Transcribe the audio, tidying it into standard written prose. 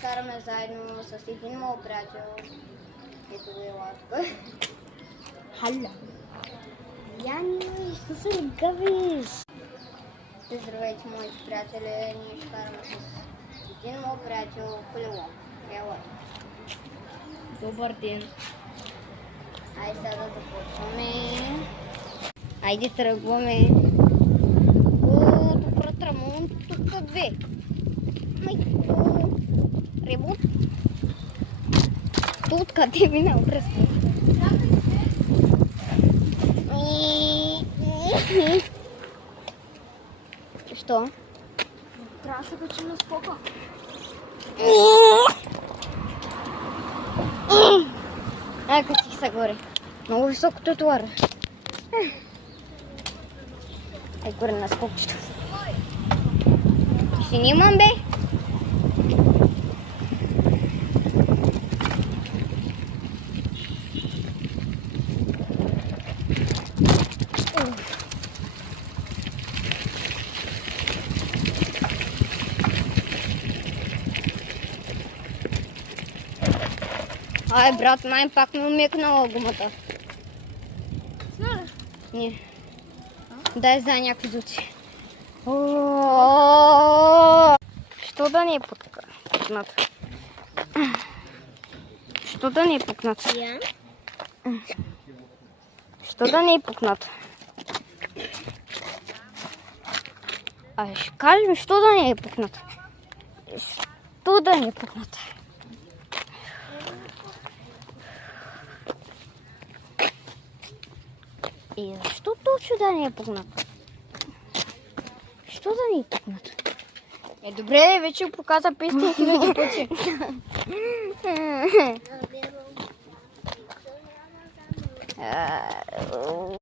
изкараме заедно с един мой приятел. Ето го е Латко. Халя. Яни, що се гавиш? Здравейте, моите приятели, ние ще караме с един мой приятел колело. Ела. Добър ден. Айде сега да започваме. Айде тръгваме. О, тук ремонт, тук две. Майко. Ремонт. Тут къде минал през Що? Трябва да се качим на скока. Ай, качих се горе. Много високо тротуара. Ай, горе на скокчето. Снимам, бе. Ай, брат, май пак ми умекнала гумата. Знаеш? Не. Дай за някакви зуци. Що да не е пукнат? Що да не е пукнат? Я? Що да не е пукнат? Ай, ще кажем, що да не е пукнат? Що да не е пукнат? И защо точно да не е пукнат? Що да не е пукнат? Добре, вече показа 500 000 пъти.